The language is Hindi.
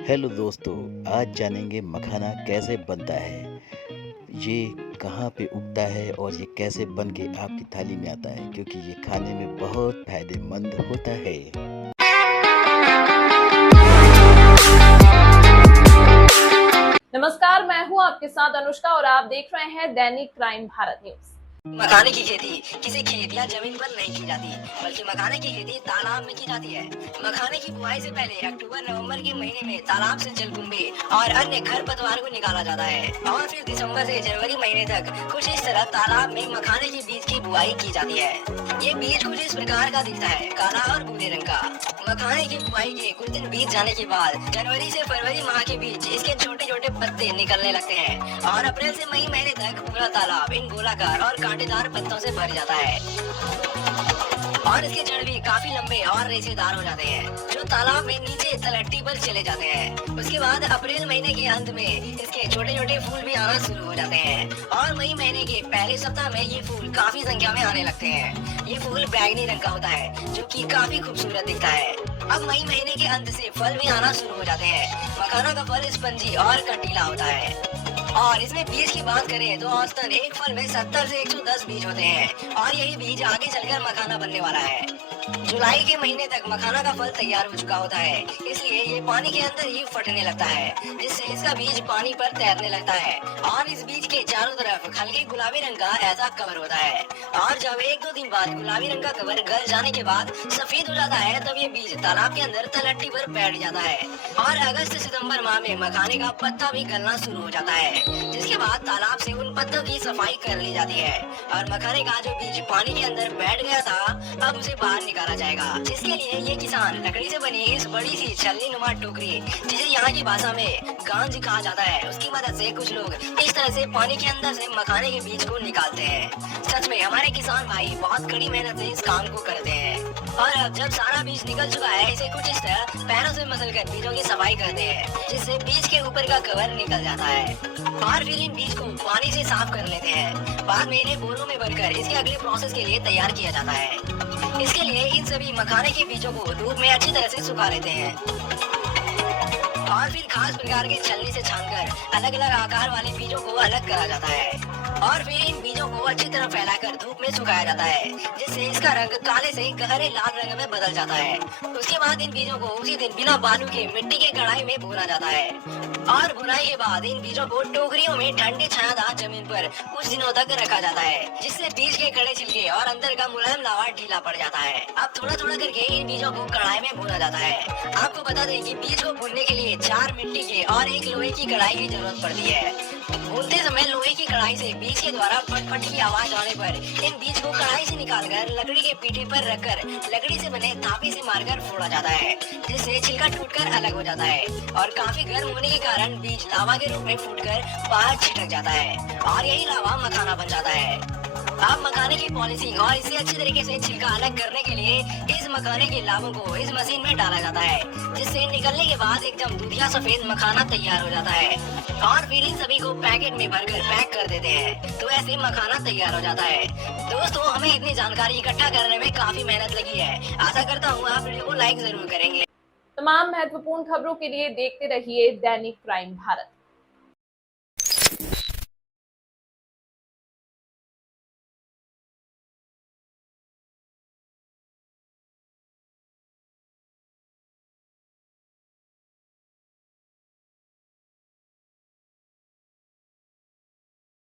हेलो दोस्तों, आज जानेंगे मखाना कैसे बनता है। ये कहाँ पे उगता है और ये कैसे बन के आपकी थाली में आता है, क्योंकि ये खाने में बहुत फायदेमंद होता है। नमस्कार, मैं हूं आपके साथ अनुष्का और आप देख रहे हैं दैनिक क्राइम भारत न्यूज। मखाने की खेती किसी खेत या जमीन पर नहीं की जाती, बल्कि मखाने की खेती तालाब में की जाती है। मखाने की बुआई से पहले अक्टूबर नवंबर के महीने में तालाब से जलकुंभी और अन्य खरपतवार को निकाला जाता है और फिर दिसंबर से जनवरी महीने तक कुछ इस तरह तालाब में मखाने के बीज की बुआई की जाती है। ये बीज कुछ इस प्रकार का दिखता है, काला और भूरे रंग का। मखाने की बुआई के कुछ दिन बीत जाने के बाद जनवरी से फरवरी माह के बीच इसके छोटे छोटे पत्ते निकलने लगते हैं और अप्रैल से मई महीने तक पूरा तालाब इन गोलाकार और कांटेदार पत्तों से भर जाता है और इसके जड़ भी काफी लंबे और रेशेदार हो जाते हैं, जो तालाब में नीचे तलहटी पर चले जाते हैं। उसके बाद अप्रैल महीने के अंत में इसके छोटे छोटे फूल भी आना शुरू हो जाते हैं और मई महीने के पहले सप्ताह में ये फूल काफी संख्या में आने लगते हैं। ये फूल बैंगनी रंग का होता है, जो कि काफी खूबसूरत दिखता है। अब मई महीने के अंत से फल भी आना शुरू हो जाते हैं। मखाना का फल स्पंजी और कंटीला होता है और इसमें बीज की बात करें तो औसतन एक फल में 70 से 110 बीज होते हैं और यही बीज आगे चलकर मखाना बनने वाला है। जुलाई के महीने तक मखाना का फल तैयार हो चुका होता है, इसलिए ये पानी के अंदर ही फटने लगता है, जिससे इसका बीज पानी पर तैरने लगता है और इस बीज के चारों तरफ हल्के गुलाबी रंग का ऐसा कवर होता है और जब एक दो दिन बाद गुलाबी रंग का कवर गल जाने के बाद सफेद हो जाता है, तब ये बीज तालाब के अंदर तलहटी पर बैठ जाता है और अगस्त सितंबर माह में मखाने का पत्ता भी गलना शुरू हो जाता है, जिसके बाद तालाब से उन पत्तों की सफाई कर ली जाती है और मखाने का जो बीज पानी के अंदर बैठ गया था, अब उसे बाहर निकाला जाएगा। जिसके लिए ये किसान लकड़ी से बनी इस बड़ी सी छलनी नुमा टोकरी, जिसे यहाँ की भाषा में गांज कहा जाता है, उसकी मदद से कुछ लोग इस तरह से पानी के अंदर से मखाने के बीज को निकालते हैं। सच में हमारे किसान भाई बहुत कड़ी मेहनत से इस काम को करते हैं और अब जब सारा बीज निकल चुका है, इसे कुछ इस तरह पैरों से मसलकर बीजों की सफाई करते हैं, जिससे बीज के ऊपर का कवर निकल जाता है और फिर इन बीज को पानी से साफ कर लेते हैं। बाद में इन्हें बोरों में भरकर इसके अगले प्रोसेस के लिए तैयार किया जाता है। इसके लिए इन सभी मखाने के बीजों को धूप में अच्छी तरह से सुखा लेते हैं और फिर खास प्रकार के छलनी से छानकर अलग अलग आकार वाले बीजों को अलग करा जाता है और फिर इन बीजों को अच्छी तरह फैलाकर धूप में सुखाया जाता है, जिससे इसका रंग काले से गहरे लाल रंग में बदल जाता है। उसके बाद इन बीजों को उसी दिन बिना बालू के मिट्टी के कढ़ाई में भुना जाता है और भुनाई के बाद इन बीजों को टोकरियों में ठंडे छायादार जमीन पर कुछ दिनों तक रखा जाता है, जिससे बीज के कड़े छिलके और अंदर का मुलायम लावा ढीला पड़ जाता है। अब थोड़ा थोड़ा करके इन बीजों को कढ़ाई में भुना जाता है। आपको बता दें कि बीज को भुनने के लिए 4 मिट्टी के और 1 लोहे की कढ़ाई की जरूरत पड़ती है। भूनते समय लोहे की कढ़ाई से बीज के द्वारा फटफट की आवाज आने पर इन बीज को कढ़ाई से निकालकर लकड़ी के पीठे पर रखकर लकड़ी से बने थापी से मारकर फोड़ा जाता है, जिससे छिलका टूटकर अलग हो जाता है और काफी गर्म होने के कारण बीज लावा के रूप में फूटकर बाहर छिटक जाता है और यही लावा मखाना बन जाता है। अब मखाने की पॉलिशिंग और इसे अच्छी तरीके से छिलका अलग करने के लिए इस मखाने के लावों को इस मशीन में डाला जाता है, जिससे निकलने के बाद एकदम दूधिया सफेद मखाना तैयार हो जाता है और फिर इन सभी को पैकेट में भरकर पैक कर देते हैं, तो ऐसे मखाना तैयार हो जाता है। दोस्तों, हमें इतनी जानकारी इकट्ठा करने में काफी मेहनत लगी है। आशा करता हूँ आप वीडियो को लाइक जरूर करेंगे। तमाम महत्वपूर्ण खबरों के लिए देखते रहिए दैनिक क्राइम भारत।